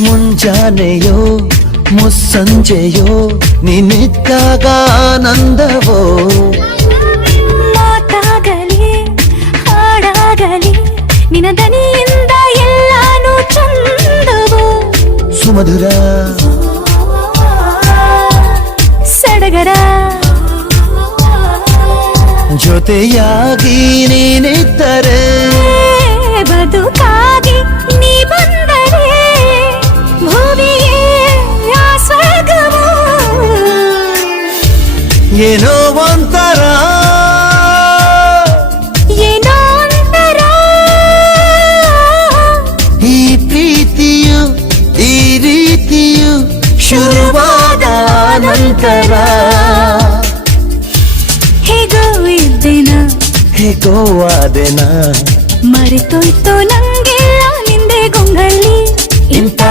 ಮುಂಜಾನೆಯೋ ಮುಸ್ಸಂಜೆಯೋ ನಿನ್ನಿದ್ದಾಗ ಆನಂದವೋ ಮಾತಾಗಲಿ ಹಾಡಾಗಲಿ ನಿನ್ನ ದನಿಯಿಂದ ಎಲ್ಲಾನು ಚಂದವೋ ಸುಮಧುರ ಸಡಗರ ಜೊತೆಯಾಗಿ ನೀನಿದ್ದರೆ ಬದುಕಾಗಿ ನೀ ಬಂದರೆ ಭೂಮಿಯೇ ಆ ಸ್ವರ್ಗವೋ ಏನೋ ಒಂಥರ ಏನೋ ಒಂಥರ ಈ ಪ್ರೀತಿಯು ಈ ರೀತಿಯು ಶುರುವಾದ ನಂತರ ಹೇಗೋ ಇದ್ದೇನ ಹೇಗೋ ಆದೆನಾ ಮರೆತೋಯ್ತು ನಂಗೆಲ್ಲ ನಿಂದೆ ಗೊಂಗಳಿ ಇಂಥ